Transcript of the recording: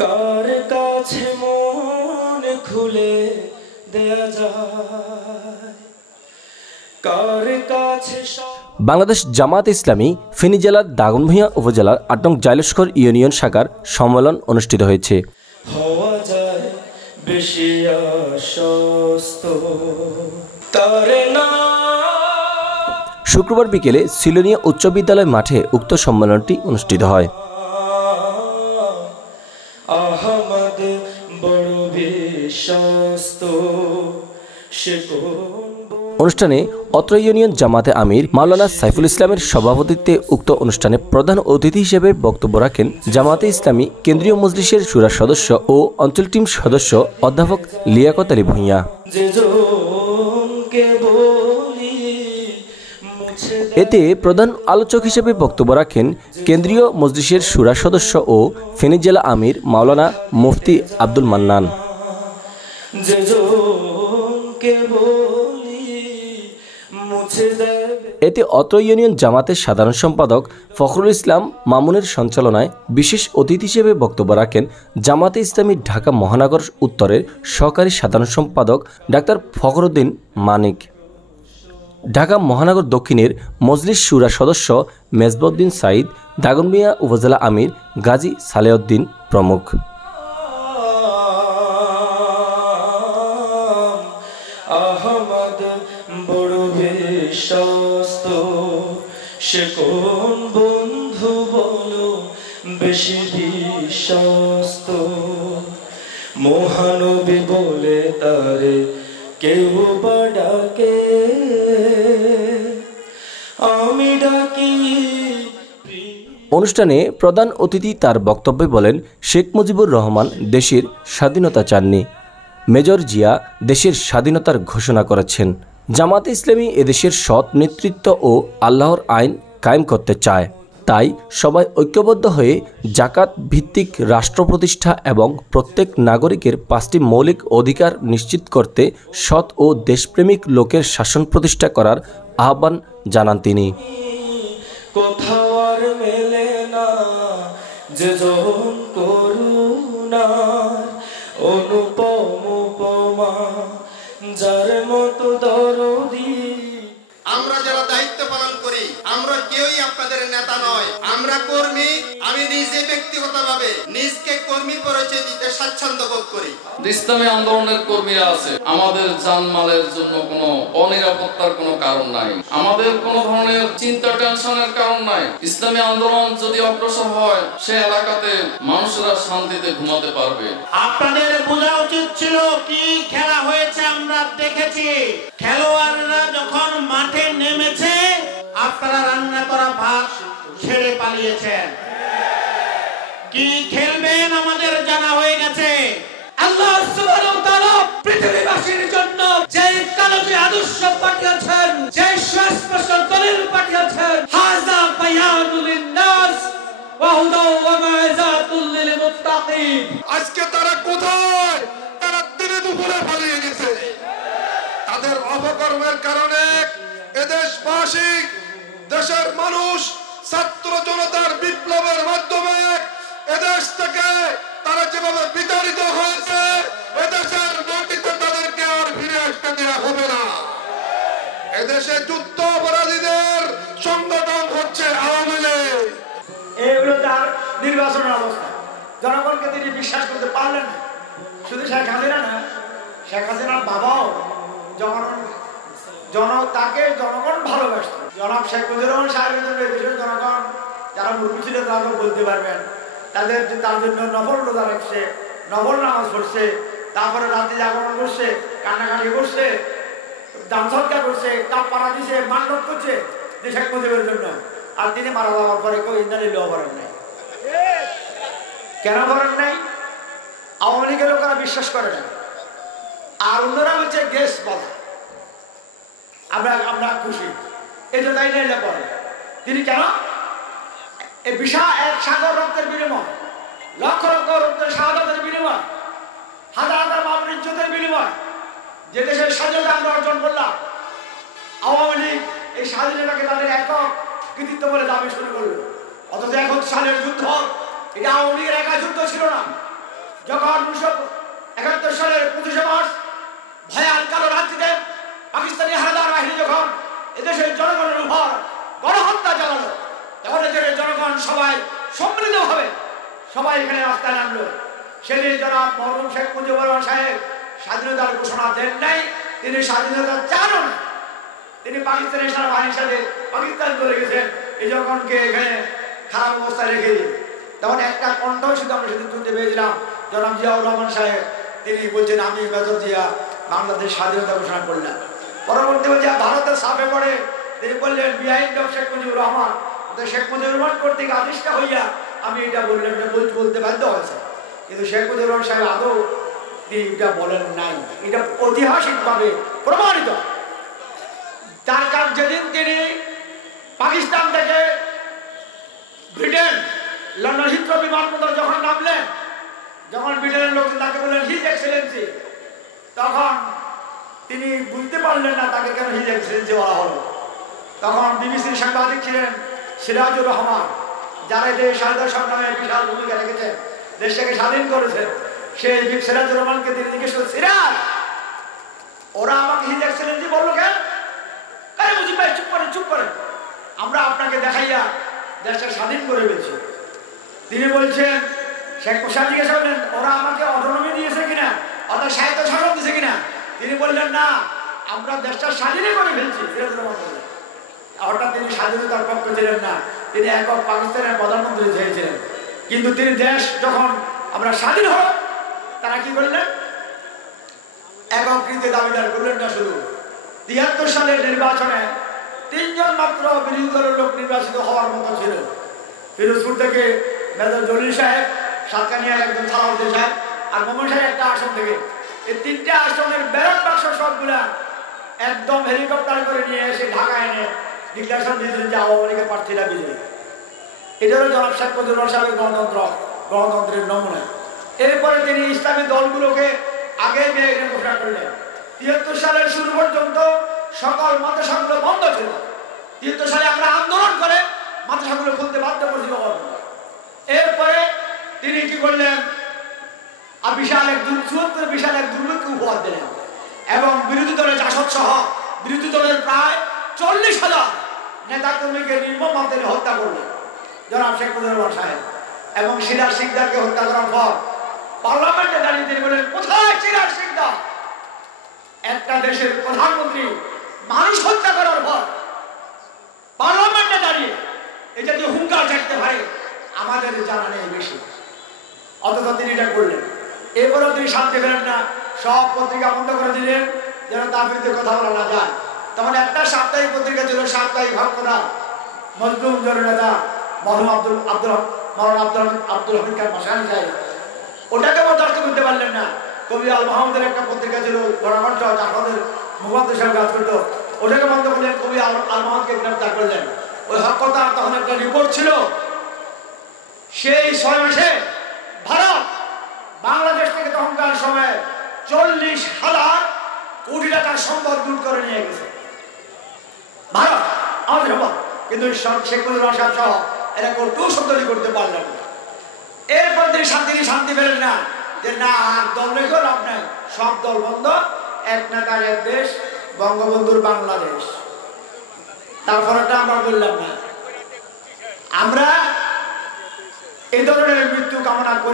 কার কাছে মন খুলে দেয়া যায়, কার কাছে বাংলাদেশ জামায়াতে ইসলামী ফেনী জেলার দাগনভূঞা উপজেলার ৮ নং জাইলস্কর ইউনিয়ন শাখার সম্মেলন অনুষ্ঠিত হয়েছে। হওয়া যায় বেশি আশ্বস্ত তারে না। শুক্রবার বিকেলে সিলোনিয়া উচ্চ বিদ্যালয় মাঠে উক্ত সম্মেলনটি অনুষ্ঠিত হয়। আহমদ বড় বিশ্বস্ত সে অনুষ্ঠানে অত্র ইউনিয়ন জামাতে আমির মাওলানা সাইফুল ইসলামের সভাপতিত্বে উক্ত অনুষ্ঠানে প্রধান অতিথি হিসেবে বক্তব্য রাখেন জামাতে ইসলামী কেন্দ্রীয় মজলিসের শুরা সদস্য ও অঞ্চল টিম সদস্য অধ্যাপক লিয়াকত আলী ভূঁইয়া। এতে প্রধান আলোচক হিসেবে বক্তব্য রাখেন কেন্দ্রীয় মজলিসের শুরা সদস্য ও ফেনী জেলা আমির মাওলানা মুফতি আব্দুল মান্নান। এতে অত্র ইউনিয়ন জামাতের সাধারণ সম্পাদক ফখরুল ইসলাম মামুনের সঞ্চালনায় বিশেষ অতিথি হিসেবে বক্তব্য রাখেন জামাতে ইসলামী ঢাকা মহানগর উত্তরের সহকারী সাধারণ সম্পাদক ডাক্তার ফখরুদ্দিন মানিক, ঢাকা মহানগর দক্ষিণের মজলিস শুরা সদস্য মেজবাউদ্দিন সাঈদ, দাগনভূঞা উপজেলা আমির গাজী সালেউদ্দিন প্রমুখ। আহমদ বড় বিশ্বস্ত সে কোন বন্ধু বলো বেশি বিশ্বস্ত, মহানবী বলে তারে কেউ বা ডাকে আমি ডাকি। অনুষ্ঠানে প্রধান অতিথি তার বক্তব্যে বলেন, শেখ মুজিবুর রহমান দেশের স্বাধীনতা চাননি, মেজর জিয়া দেশের স্বাধীনতার ঘোষণা করেছেন। জামাতে ইসলামী এদেশের সৎ নেতৃত্ব ও আল্লাহর আইন কায়েম করতে চায়। তাই সবাই ঐক্যবদ্ধ হয়ে জাকাত ভিত্তিক রাষ্ট্র প্রতিষ্ঠা এবং প্রত্যেক নাগরিকের 5টি মৌলিক অধিকার নিশ্চিত করতে সৎ ও দেশপ্রেমিক লোকের শাসন প্রতিষ্ঠা করার আহ্বান জানান তিনি। কোথাও আর মেলে না যে করুণা অনুপম উপমা যার মতো দরদি। আমরা যারা দায়িত্ব পালন করি আমরা কেউই আপনাদের নেতা নয়, আমরা কর্মী। আমি নিজে ব্যক্তিগতভাবে নিজকে কর্মী পরিচয় দিতে স্বাচ্ছন্দ্য বোধ করি। ইসলামী আন্দোলনের কর্মীরা আছে, আমাদের জানমালের জন্য কোনো অনিরাপত্তার কোনো কারণ নাই, আমাদের কোনো ধরনের চিন্তা টেনশনের কারণ নাই। ইসলামী আন্দোলন যদি অগ্রসর হয় সে এলাকাতে মানুষেরা শান্তিতে ঘুমাতে পারবে। আপনাদের বোঝা উচিত ছিল কি খেলা হয়েছে আমরা দেখেছি। খেলোয়াড়রা যখন মাঠে নেমেছে আপনারা রান্না করা ভাত ছেড়ে পালিয়েছেন। কি খেলবেন আমাদের জানা হয়ে গেছে। আল্লাহ সুবহানাহু ওয়া তাআলা পৃথিবীবাসীর জন্য যে কালোজি আদর্শ পাঠিয়েছেন, যে সুস্পষ্ট দলিল পাঠিয়েছেন, হাযা বায়ানুল লিন-নাস ওয়া হুদা ওয়া মাইযাতুল লিল মুত্তাকিন। আজকে তারা কোথায়? তারা দিনে দুপুরে পালিয়ে গেছে। তাদের অপকর্মের কারণে এদেশবাসী, দেশের মানুষ, ছাত্র জনতার বিপ্লবের মাধ্যমে এদেশ থেকে তারা যেভাবে বিতাড়িত হয়েছে এদেশের মাটিতে তাদেরকে আর ফিরে আসতে দেওয়া হবে না। এদেশে যুদ্ধ অপরাধীদের সংগঠন হচ্ছে আওয়ামী লীগ। এগুলো তার নির্বাচনের অবস্থা। জনগণকে তিনি বিশ্বাস করতে পারলেন না। শুধু শেখ হাসিনা না, শেখ হাসিনার বাবাও তাকে জনগণ ভালোবাসত। জনাব শেখ মুজিবুর রহমান সাহেবের জন্য দেশের জনগণ যারা মুরব্বী ছিল তারা বলতে পারবেন, তার জন্য নফল রোজা রাখছে, নফল নামাজ পড়ছে, তারপরে রাতে জাগরণ করছে, কান্নাকাটি করছে, দান সৎকার করছে, কাপ পাড়া দিছে, মান্যত করছে শেখ মুজিবের জন্য। আর তিনি মারা যাওয়ার পরে কেউ ইন্দানি লেও করেন নাই। কেন করেন নাই? আওয়ামী লীগের লোকেরা বিশ্বাস করে না। আর অন্যরা হচ্ছে গ্যাস বলা আমরা খুশি, এই জন্য তাই না পরে তিনি কেন এই বিশাল এক সাগর রক্তের বিনিময়, লক্ষ লক্ষ রক্তের শাহাদাতের বিনিময়, হাজার হাজার মানুষের ইজ্জতের বিনিময় যে দেশের স্বাধীনতা আমরা অর্জন করলাম, আওয়ামী লীগ এই স্বাধীনতাকে তাদের একক কৃতিত্ব বলে দাবি শুরু করলো। অথচ 71 সালের যুদ্ধ এটা আওয়ামী লীগের একা যুদ্ধ ছিল না, যখন 1971 সালের 25শে মার্চ ভয়াল কালো রাত্রিতে পাকিস্তানি হানাদার বাহিনী যখন এদেশের জনগণের উপর গণহত্যা চালালো, তখন এদেশের জনগণ সবাই সম্মিলিতভাবে সবাই এখানে রাস্তায় নামলো। সেদিন জনাব মরহুম শেখ মুজিবুর রহমান সাহেব স্বাধীনতার ঘোষণা দেন নাই, তিনি স্বাধীনতা চানও না। তিনি পাকিস্তানের সেনাবাহিনীর সাথে পাকিস্তান চলে গেছেন এই জনগণকে এখানে খারাপ অবস্থায় রেখে দিয়ে। তখন একটা কণ্ঠ শুধু আমরা সেদিন শুনতে পেয়েছিলাম, জনাব জিয়াউর রহমান সাহেব তিনি বলছেন আমি মেজর জিয়া বাংলাদেশ স্বাধীনতা ঘোষণা করলাম। পরবর্তী বলছে ভারতের সাফে পড়ে তিনি বললেন বিহাইন্ড অফ শেখ মুজিবুর রহমান, শেখ মুজিবুর রহমান কর্তৃক আদেশটা হইয়া আমি এটা বললাম, এটা বলতে বাধ্য হয়েছে। কিন্তু শেখ মুজিবুর রহমান সাহেব আদৌ তিনি এটা বলেন নাই, এটা ঐতিহাসিকভাবে প্রমাণিত। তার কারণ যেদিন তিনি পাকিস্তান থেকে ব্রিটেন লন্ডন হিথ্রো বিমানবন্দর যখন নামলেন, যখন ব্রিটেনের লোকজন তাকে বললেন হিজ এক্সেলেন্সি, তখন তিনি বুঝতে পারলেন না তাকে কেন হিজ এক্সেলেন্সি বলা হলো। তখন বিবিসির সাংবাদিক ছিলেন সিরাজুর রহমান, যারা দেশ স্বাধীনতা সংগ্রামে বিশাল ভূমিকা রেখেছেন, দেশটাকে স্বাধীন করেছেন, সেই সিরাজুর রহমানকে তিনি জিজ্ঞেস করেন, সিরাজ ওরা আমাকে হিজ এক্সেলেন্সি বললো কেন? আরে মুজিব ভাই চুপ করেন, আমরা আপনাকে দেখাইয়া দেশটা স্বাধীন করে ফেলছি। তিনি বলছেন শেখ মুজিব জিজ্ঞেস করলেন ওরা আমাকে অটোনমি দিয়েছে কিনা, অর্থাৎ সাহিত্য শাসন দিয়েছে কিনা? তিনি বললেন না, আমরা দেশটা স্বাধীনই করে ফেলছি। অর্থাৎ তিনি স্বাধীনতার পক্ষে ছিলেন না, তিনি একক পাকিস্তানের প্রধানমন্ত্রী চেয়েছিলেন। কিন্তু তিনি দেশ যখন আমরা স্বাধীন হল, তারা কি করলেন? এককৃত দাবিদার করলেন না। শুধু 73 সালের নির্বাচনে 3 জন মাত্র বিরোধী দলের লোক নির্বাচিত হওয়ার মতো ছিল। ফিরোজপুর থেকে মেজর জলিল সাহেব, সাতকানিয়া একজন সালাউদ্দিন সাহেব, আর মোহাম্মদ সাহেব একটা আসন থেকে। এই 3টে আসনের ব্যালট বাক্স সবগুলা একদম হেলিকপ্টার করে নিয়ে এসে ঢাকা এনে ডিক্লারেশন দিয়েছিলেন যে আওয়ামী লীগের প্রার্থীরা বিজয়ী। এটা হলো জনাব শেখ মুজিবুর রহমান সাহেবের গণতন্ত্রের নমুনা। এরপরে তিনি ইসলামী দলগুলোকে আগে বেআইনি ঘোষণা করলেন। 73 সালের শুরু পর্যন্ত সকল মাদ্রাসাগুলো বন্ধ ছিল। 73 সালে আমরা আন্দোলন করে মাদ্রাসাগুলো খুলতে বাধ্য করেছি। এরপরে তিনি কি করলেন? বিশাল এক দুর্ভিক্ষকে উপহার দিলেন এবং বিরোধী দলের জাসদ সহ বিরোধী দলের প্রায় 40,000 নেতা কর্মীকে নির্মমভাবে হত্যা করলেন জনাব শেখ মুজিবুর রহমান সাহেব। এবং সিরাজ শিকদারকে হত্যা করার পর পার্লামেন্টে দাঁড়িয়ে তিনি বলেন, কোথায় সিরাজ শিকদার? একটা দেশের প্রধানমন্ত্রী মানুষ হত্যা করার পর পার্লামেন্টে দাঁড়িয়ে এটা যে হুঙ্কার চাইতে পারে আমাদের জানা নেই বেশি, অথচ তিনি এটা করলেন। এরপরেও তিনি শান্তি পেলেন না, সব পত্রিকা বন্ধ করে দিলেন যেন তার বিরুদ্ধে কথা বলা না যায়। তখন একটা সাপ্তাহিক পত্রিকা ছিল, সাপ্তাহিক ভাবকথা, মজলুম জননেতা মরহুম আব্দুল হামিদ খান মাসানি সাহেব, ওটাকে বরদাস্ত করতে পারলেন না। কবি আল মাহমুদের একটা পত্রিকা ছিল, গণকণ্ঠ, জাফরের মুখপাত্র সাহেব কাজ করতো, ওটাকে বন্ধ করলেন। কবি আল মাহমুদকে গ্রেফতার করলেন। ওই হকতা তখন একটা রিপোর্ট ছিল, সেই 6 মাসে ভারত বাংলাদেশ থেকে তখনকার সময় 40,000 কোটি টাকার সম্পদ লুট করে নিয়ে গেছে ভারত, আমাদের সম্পদ। কিন্তু শেখ মুজিবুর রহমান সাহেব সহ এরা কেউ শব্দটি করতে পারলেন না। এরপর তিনি শান্তি পেলেন না, যে না আর দল রেখেও লাভ নাই, সব দল বন্ধ, এক নেতার এক দেশ, বঙ্গবন্ধুর বাংলাদেশ। তারপরটা আমরা বললাম না, আমরা এই ধরনের মৃত্যু কামনা করি।